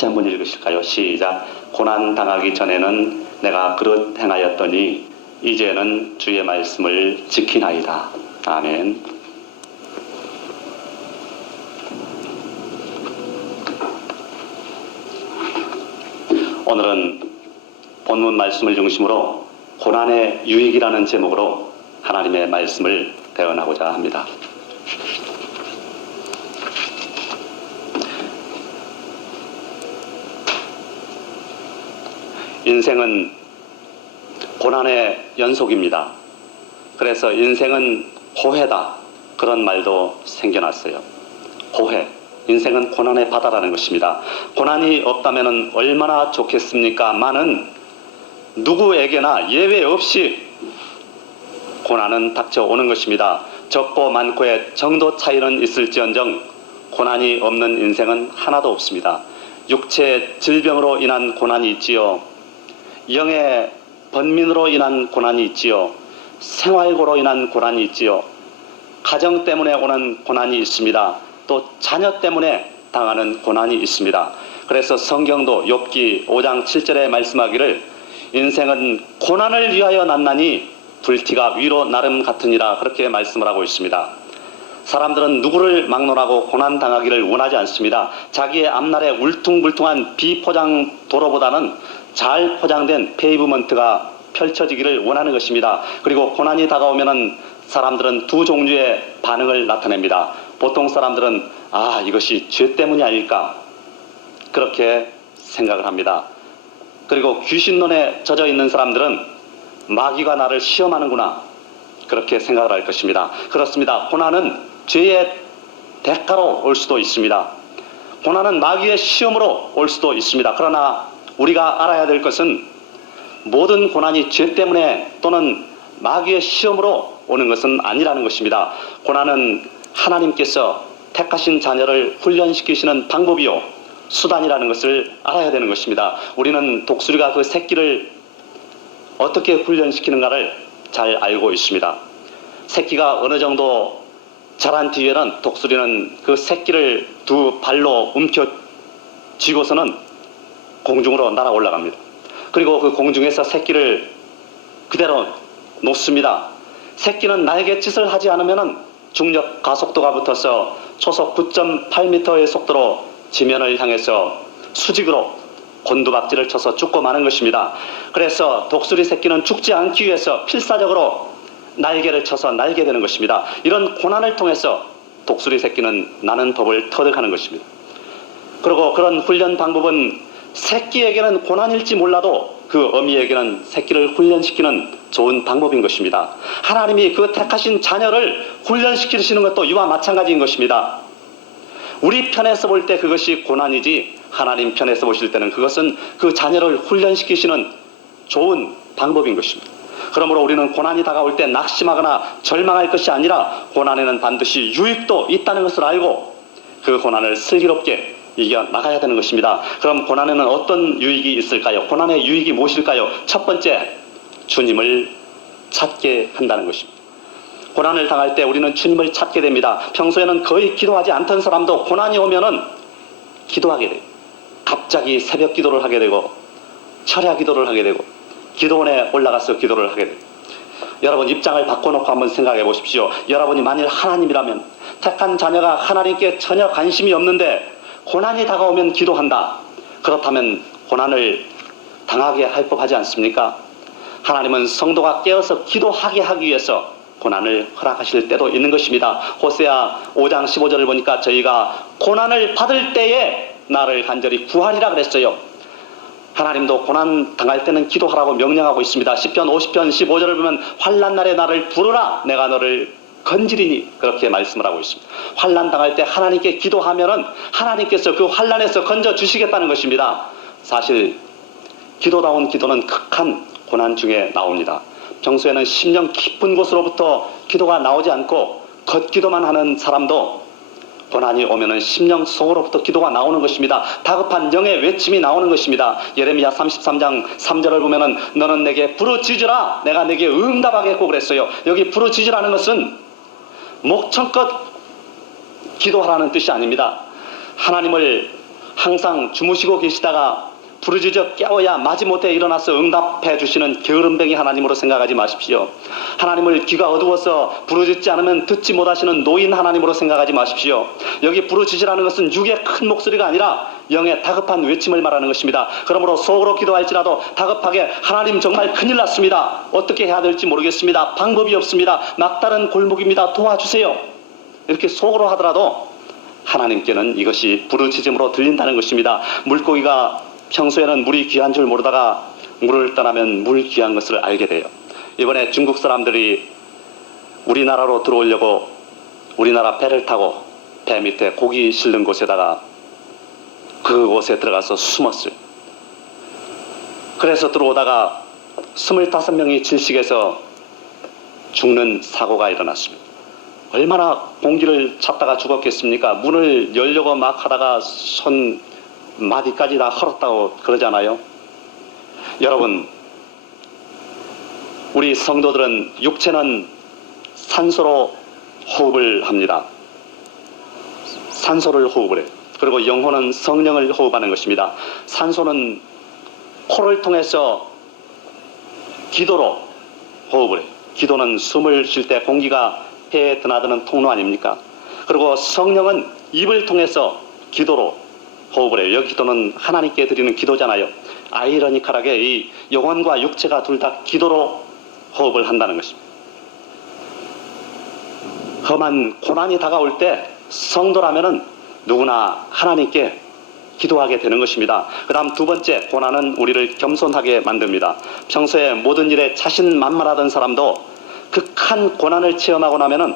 같이 한번 읽으실까요? 시작. 고난 당하기 전에는 내가 그릇 행하였더니 이제는 주의 말씀을 지키나이다. 아멘. 오늘은 본문 말씀을 중심으로 고난의 유익이라는 제목으로 하나님의 말씀을 대언하고자 합니다. 인생은 고난의 연속입니다. 그래서 인생은 고해다, 그런 말도 생겨났어요. 고해. 인생은 고난의 바다라는 것입니다. 고난이 없다면 얼마나 좋겠습니까?만은 누구에게나 예외 없이 고난은 닥쳐오는 것입니다. 적고 많고의 정도 차이는 있을지언정 고난이 없는 인생은 하나도 없습니다. 육체 질병으로 인한 고난이 있지요. 영의 번민으로 인한 고난이 있지요. 생활고로 인한 고난이 있지요. 가정 때문에 오는 고난이 있습니다. 또 자녀 때문에 당하는 고난이 있습니다. 그래서 성경도 욥기 5장 7절에 말씀하기를 인생은 고난을 위하여 났나니 불티가 위로 나름 같으니라, 그렇게 말씀을 하고 있습니다. 사람들은 누구를 막론하고 고난당하기를 원하지 않습니다. 자기의 앞날에 울퉁불퉁한 비포장 도로보다는 잘 포장된 페이브먼트가 펼쳐지기를 원하는 것입니다. 그리고 고난이 다가오면 사람들은 두 종류의 반응을 나타냅니다. 보통 사람들은 이것이 죄 때문이 아닐까, 그렇게 생각을 합니다. 그리고 귀신론에 젖어 있는 사람들은 마귀가 나를 시험하는구나, 그렇게 생각을 할 것입니다. 그렇습니다. 고난은 죄의 대가로 올 수도 있습니다. 고난은 마귀의 시험으로 올 수도 있습니다. 그러나 우리가 알아야 될 것은 모든 고난이 죄 때문에 또는 마귀의 시험으로 오는 것은 아니라는 것입니다. 고난은 하나님께서 택하신 자녀를 훈련시키시는 방법이요, 수단이라는 것을 알아야 되는 것입니다. 우리는 독수리가 그 새끼를 어떻게 훈련시키는가를 잘 알고 있습니다. 새끼가 어느 정도 자란 뒤에는 독수리는 그 새끼를 두 발로 움켜쥐고서는 공중으로 날아 올라갑니다. 그리고 그 공중에서 새끼를 그대로 놓습니다. 새끼는 날갯짓을 하지 않으면 중력 가속도가 붙어서 초속 9.8m의 속도로 지면을 향해서 수직으로 곤두박질을 쳐서 죽고 마는 것입니다. 그래서 독수리 새끼는 죽지 않기 위해서 필사적으로 날개를 쳐서 날게 되는 것입니다. 이런 고난을 통해서 독수리 새끼는 나는 법을 터득하는 것입니다. 그리고 그런 훈련 방법은 새끼에게는 고난일지 몰라도 그 어미에게는 새끼를 훈련시키는 좋은 방법인 것입니다. 하나님이 그 택하신 자녀를 훈련시키시는 것도 이와 마찬가지인 것입니다. 우리 편에서 볼 때 그것이 고난이지 하나님 편에서 보실 때는 그것은 그 자녀를 훈련시키시는 좋은 방법인 것입니다. 그러므로 우리는 고난이 다가올 때 낙심하거나 절망할 것이 아니라 고난에는 반드시 유익도 있다는 것을 알고 그 고난을 슬기롭게 이겨나가야 되는 것입니다. 그럼 고난에는 어떤 유익이 있을까요? 고난의 유익이 무엇일까요? 첫 번째, 주님을 찾게 한다는 것입니다. 고난을 당할 때 우리는 주님을 찾게 됩니다. 평소에는 거의 기도하지 않던 사람도 고난이 오면은 기도하게 돼요. 갑자기 새벽 기도를 하게 되고 철야 기도를 하게 되고 기도원에 올라가서 기도를 하게 돼요. 여러분 입장을 바꿔놓고 한번 생각해 보십시오. 여러분이 만일 하나님이라면, 택한 자녀가 하나님께 전혀 관심이 없는데 고난이 다가오면 기도한다. 그렇다면 고난을 당하게 할 법하지 않습니까? 하나님은 성도가 깨어서 기도하게 하기 위해서 고난을 허락하실 때도 있는 것입니다. 호세아 5장 15절을 보니까 저희가 고난을 받을 때에 나를 간절히 구하리라 그랬어요. 하나님도 고난 당할 때는 기도하라고 명령하고 있습니다. 시편 50편 15절을 보면 환난 날에 나를 부르라, 내가 너를 건지리니, 그렇게 말씀을 하고 있습니다. 환난 당할 때 하나님께 기도하면은 하나님께서 그 환난에서 건져 주시겠다는 것입니다. 사실 기도다운 기도는 극한 고난 중에 나옵니다. 평소에는 심령 깊은 곳으로부터 기도가 나오지 않고 겉기도만 하는 사람도 고난이 오면은 심령 속으로부터 기도가 나오는 것입니다. 다급한 영의 외침이 나오는 것입니다. 예레미야 33장 3절을 보면은 너는 내게 부르짖으라, 내가 내게 응답하겠고 그랬어요. 여기 부르짖으라는 것은 목청껏 기도하라는 뜻이 아닙니다. 항상 주무시고 계시다가 부르짖어 깨워야 마지못해 일어나서 응답해 주시는 게으름뱅이 하나님으로 생각하지 마십시오. 하나님을 귀가 어두워서 부르짖지 않으면 듣지 못하시는 노인 하나님으로 생각하지 마십시오. 여기 부르짖으라는 것은 육의 큰 목소리가 아니라 영의 다급한 외침을 말하는 것입니다. 그러므로 속으로 기도할지라도 다급하게 하나님 정말 큰일 났습니다. 어떻게 해야 될지 모르겠습니다. 방법이 없습니다. 막다른 골목입니다. 도와주세요. 이렇게 속으로 하더라도 하나님께는 이것이 부르짖음으로 들린다는 것입니다. 물고기가 평소에는 물이 귀한 줄 모르다가 물을 떠나면 물 귀한 것을 알게 돼요. 이번에 중국 사람들이 우리나라로 들어오려고 우리나라 배를 타고 배 밑에 고기 실는 곳에다가 그곳에 들어가서 숨었어요. 그래서 들어오다가 25명이 질식해서 죽는 사고가 일어났습니다. 얼마나 공기를 찾다가 죽었겠습니까? 문을 열려고 막 하다가 손 마디까지 다 헐었다고 그러잖아요. 여러분, 우리 성도들은 육체는 산소로 호흡을 합니다. 산소를 호흡을 해요. 그리고 영혼은 성령을 호흡하는 것입니다. 산소는 코를 통해서 기도로 호흡을 해요. 기도는 숨을 쉴 때 공기가 폐에 드나드는 통로 아닙니까? 그리고 성령은 입을 통해서 기도로 호흡을 해요. 여기 기도는 하나님께 드리는 기도잖아요. 아이러니컬하게 이 영혼과 육체가 둘 다 기도로 호흡을 한다는 것입니다. 험한 고난이 다가올 때 성도라면은 누구나 하나님께 기도하게 되는 것입니다. 그 다음 두 번째, 고난은 우리를 겸손하게 만듭니다. 평소에 모든 일에 자신만만하던 사람도 극한 고난을 체험하고 나면은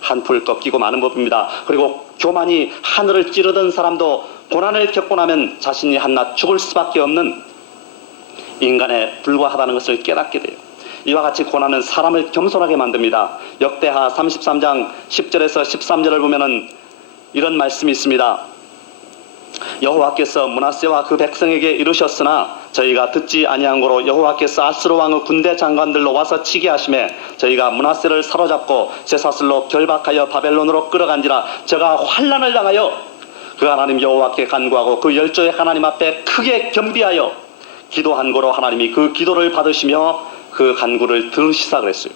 한풀 꺾이고 마는 법입니다. 그리고 교만이 하늘을 찌르던 사람도 고난을 겪고 나면 자신이 한낱 죽을 수밖에 없는 인간에 불과하다는 것을 깨닫게 돼요. 이와 같이 고난은 사람을 겸손하게 만듭니다. 역대하 33장 10절에서 13절을 보면은 이런 말씀이 있습니다. 여호와께서 므낫세와 그 백성에게 이르셨으나 저희가 듣지 아니한 고로 여호와께서 아스로 왕의 군대 장관들로 와서 치게 하심에 저희가 므낫세를 사로잡고 쇠사슬로 결박하여 바벨론으로 끌어간지라. 저가 환난을 당하여 그 하나님 여호와께 간구하고 그 열조의 하나님 앞에 크게 겸비하여 기도한 고로 하나님이 그 기도를 받으시며 그 간구를 들으시사 그랬어요.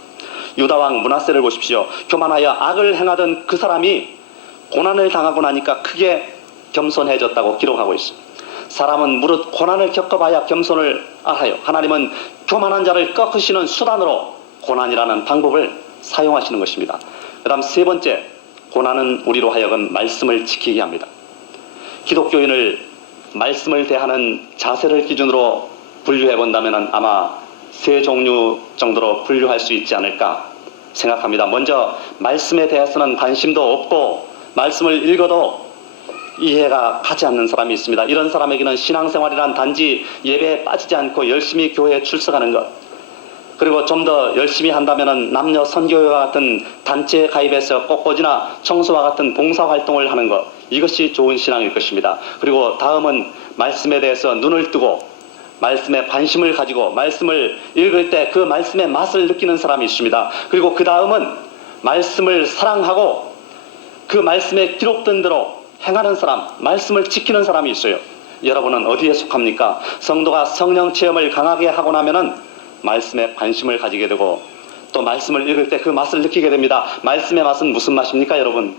유다왕 므낫세를 보십시오. 교만하여 악을 행하던 그 사람이 고난을 당하고 나니까 크게 겸손해졌다고 기록하고 있습니다. 사람은 무릇 고난을 겪어봐야 겸손을 알아요. 하나님은 교만한 자를 꺾으시는 수단으로 고난이라는 방법을 사용하시는 것입니다. 그 다음 세 번째, 고난은 우리로 하여금 말씀을 지키게 합니다. 기독교인을 말씀을 대하는 자세를 기준으로 분류해 본다면 아마 세 종류 정도로 분류할 수 있지 않을까 생각합니다. 먼저 말씀에 대해서는 관심도 없고 말씀을 읽어도 이해가 가지 않는 사람이 있습니다. 이런 사람에게는 신앙생활이란 단지 예배에 빠지지 않고 열심히 교회에 출석하는 것, 그리고 좀 더 열심히 한다면 남녀 선교회와 같은 단체에 가입해서 꽃꽂이나 청소와 같은 봉사활동을 하는 것, 이것이 좋은 신앙일 것입니다. 그리고 다음은 말씀에 대해서 눈을 뜨고 말씀에 관심을 가지고 말씀을 읽을 때 그 말씀의 맛을 느끼는 사람이 있습니다. 그리고 그 다음은 말씀을 사랑하고 그 말씀에 기록된 대로 행하는 사람, 말씀을 지키는 사람이 있어요. 여러분은 어디에 속합니까? 성도가 성령 체험을 강하게 하고 나면은 말씀에 관심을 가지게 되고 또 말씀을 읽을 때 그 맛을 느끼게 됩니다. 말씀의 맛은 무슨 맛입니까, 여러분?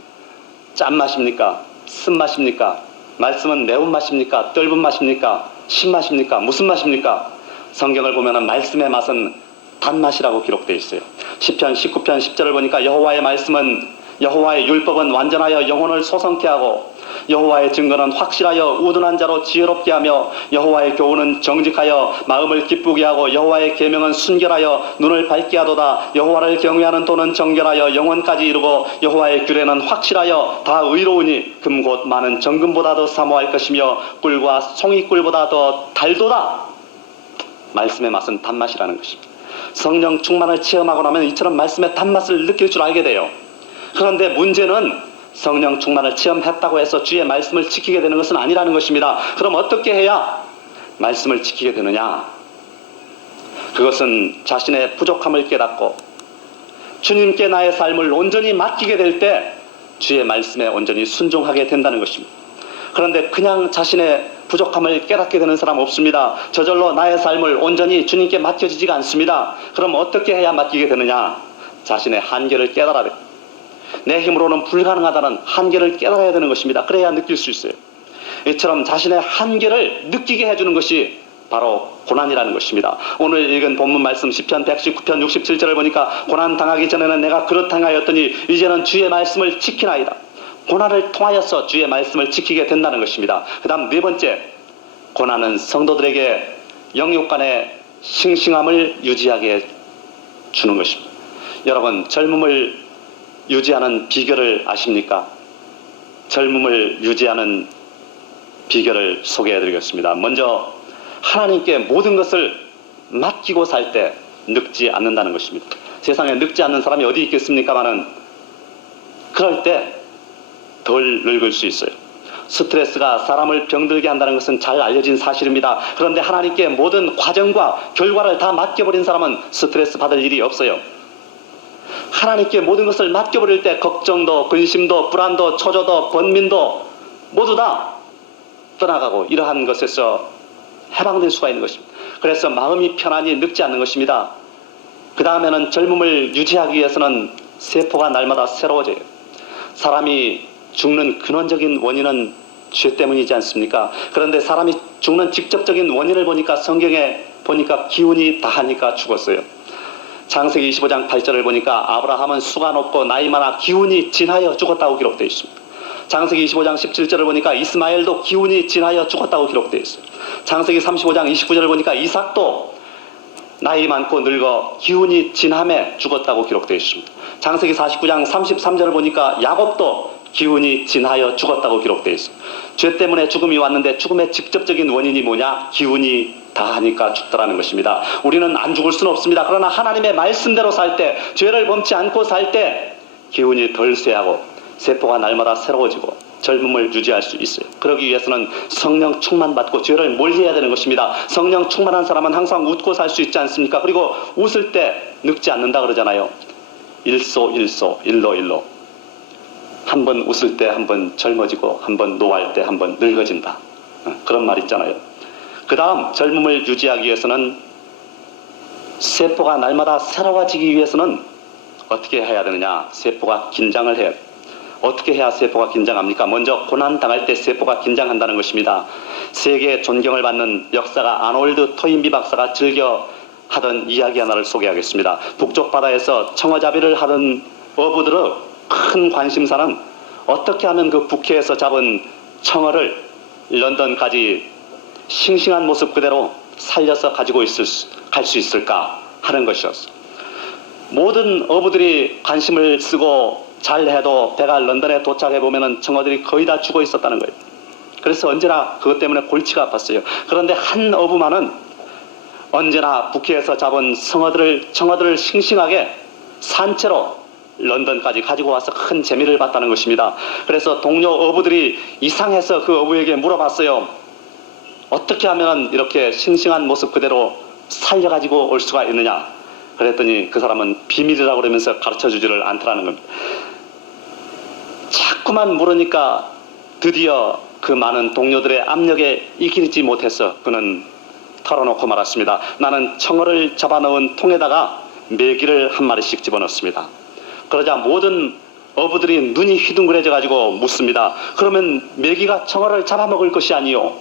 짠맛입니까? 쓴맛입니까? 말씀은 매운맛입니까? 떫은 맛입니까? 신맛입니까? 무슨 맛입니까? 성경을 보면은 말씀의 맛은 단맛이라고 기록되어 있어요. 시편 19편 10절을 보니까 여호와의 말씀은, 여호와의 율법은 완전하여 영혼을 소성케 하고 여호와의 증거는 확실하여 우둔한 자로 지혜롭게 하며 여호와의 교훈은 정직하여 마음을 기쁘게 하고 여호와의 계명은 순결하여 눈을 밝게 하도다. 여호와를 경외하는 도는 정결하여 영혼까지 이루고 여호와의 규례는 확실하여 다 의로우니 금 곧 많은 정금보다 더 사모할 것이며 꿀과 송이꿀보다 더 달도다. 말씀의 맛은 단맛이라는 것입니다. 성령 충만을 체험하고 나면 이처럼 말씀의 단맛을 느낄 줄 알게 돼요. 그런데 문제는 성령 충만을 체험했다고 해서 주의 말씀을 지키게 되는 것은 아니라는 것입니다. 그럼 어떻게 해야 말씀을 지키게 되느냐? 그것은 자신의 부족함을 깨닫고 주님께 나의 삶을 온전히 맡기게 될 때 주의 말씀에 온전히 순종하게 된다는 것입니다. 그런데 그냥 자신의 부족함을 깨닫게 되는 사람 없습니다. 저절로 나의 삶을 온전히 주님께 맡겨지지가 않습니다. 그럼 어떻게 해야 맡기게 되느냐? 자신의 한계를 깨달아야 돼요. 내 힘으로는 불가능하다는 한계를 깨달아야 되는 것입니다. 그래야 느낄 수 있어요. 이처럼 자신의 한계를 느끼게 해주는 것이 바로 고난이라는 것입니다. 오늘 읽은 본문 말씀 시편 119편 67절을 보니까 고난 당하기 전에는 내가 그릇 행하였더니 이제는 주의 말씀을 지키나이다. 고난을 통하여서 주의 말씀을 지키게 된다는 것입니다. 그 다음 네 번째, 고난은 성도들에게 영육 간의 싱싱함을 유지하게 주는 것입니다. 여러분, 젊음을 유지하는 비결을 아십니까? 젊음을 유지하는 비결을 소개해드리겠습니다. 먼저 하나님께 모든 것을 맡기고 살 때 늙지 않는다는 것입니다. 세상에 늙지 않는 사람이 어디 있겠습니까마는 그럴 때 덜 늙을 수 있어요. 스트레스가 사람을 병들게 한다는 것은 잘 알려진 사실입니다. 그런데 하나님께 모든 과정과 결과를 다 맡겨버린 사람은 스트레스 받을 일이 없어요. 하나님께 모든 것을 맡겨버릴 때 걱정도, 근심도, 불안도, 초조도, 번민도 모두 다 떠나가고 이러한 것에서 해방될 수가 있는 것입니다. 그래서 마음이 편안히 늙지 않는 것입니다. 그 다음에는 젊음을 유지하기 위해서는 세포가 날마다 새로워져요. 사람이 죽는 근원적인 원인은 죄 때문이지 않습니까? 그런데 사람이 죽는 직접적인 원인을 보니까 성경에 보니까 기운이 다하니까 죽었어요. 창세기 25장 8절을 보니까 아브라함은 수가 높고 나이 많아 기운이 진하여 죽었다고 기록되어 있습니다. 창세기 25장 17절을 보니까 이스마엘도 기운이 진하여 죽었다고 기록되어 있어요. 창세기 35장 29절을 보니까 이삭도 나이 많고 늙어 기운이 진함에 죽었다고 기록되어 있습니다. 창세기 49장 33절을 보니까 야곱도 기운이 진하여 죽었다고 기록되어 있어요. 죄 때문에 죽음이 왔는데 죽음의 직접적인 원인이 뭐냐? 기운이 다하니까 죽더라는 것입니다. 우리는 안 죽을 수는 없습니다. 그러나 하나님의 말씀대로 살 때, 죄를 범치 않고 살 때 기운이 덜 쇠하고 세포가 날마다 새로워지고 젊음을 유지할 수 있어요. 그러기 위해서는 성령 충만받고 죄를 멀리해야 되는 것입니다. 성령 충만한 사람은 항상 웃고 살 수 있지 않습니까? 그리고 웃을 때 늙지 않는다 그러잖아요. 일소 일로 한 번 웃을 때 한 번 젊어지고 한 번 노할 때 한 번 늙어진다. 그런 말 있잖아요. 그 다음 젊음을 유지하기 위해서는 세포가 날마다 새로워지기 위해서는 어떻게 해야 되느냐? 세포가 긴장을 해야 돼요. 어떻게 해야 세포가 긴장합니까? 먼저 고난 당할 때 세포가 긴장한다는 것입니다. 세계 존경을 받는 역사가 아놀드 토인비 박사가 즐겨 하던 이야기 하나를 소개하겠습니다. 북쪽 바다에서 청어잡이를 하던 어부들의 큰 관심사는 어떻게 하면 그 북해에서 잡은 청어를 런던까지 싱싱한 모습 그대로 살려서 가지고 갈 수 있을까 하는 것이었어요. 모든 어부들이 관심을 쓰고 잘해도 배가 런던에 도착해보면 청어들이 거의 다 죽어 있었다는 거예요. 그래서 언제나 그것 때문에 골치가 아팠어요. 그런데 한 어부만은 언제나 북해에서 잡은 청어들을 싱싱하게 산채로 런던까지 가지고 와서 큰 재미를 봤다는 것입니다. 그래서 동료 어부들이 이상해서 그 어부에게 물어봤어요. 어떻게 하면 이렇게 싱싱한 모습 그대로 살려가지고 올 수가 있느냐? 그랬더니 그 사람은 비밀이라고 그러면서 가르쳐주지를 않더라는 겁니다. 자꾸만 물으니까 드디어 그 많은 동료들의 압력에 이기지 못해서 그는 털어놓고 말았습니다. 나는 청어를 잡아넣은 통에다가 메기를 한 마리씩 집어넣습니다. 그러자 모든 어부들이 눈이 휘둥그레져 가지고 묻습니다. 그러면 메기가 청어를 잡아먹을 것이 아니요,